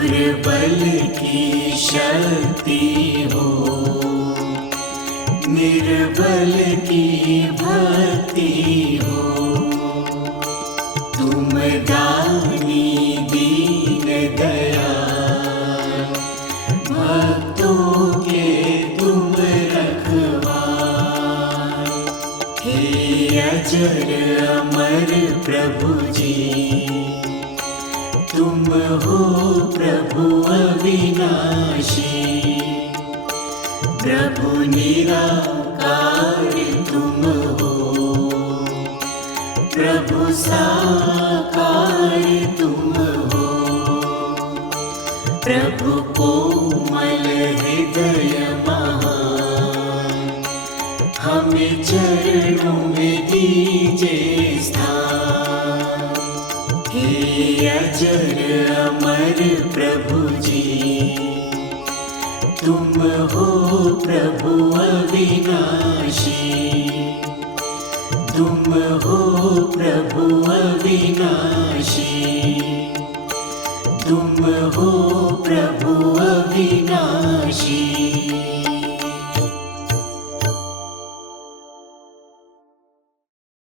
दुर्बल की शक्ति हो, निर्बल की भक्ति हो। तुम दानी दीन दयाल, भक्तों के तुम रखवार। हे अजर अमर प्रभु जी, तुम हो प्रभु अविनाशी। प्रभु निराकार तुम हो, प्रभु साकार तुम हो। प्रभु कोमल हृदय महान, हमें चरणों में दीजिए स्थान। हे अजर अमर प्रभु जी, तुम हो प्रभु अविनाशी। तुम हो प्रभु अविनाशी, तुम हो प्रभु अविनाशी।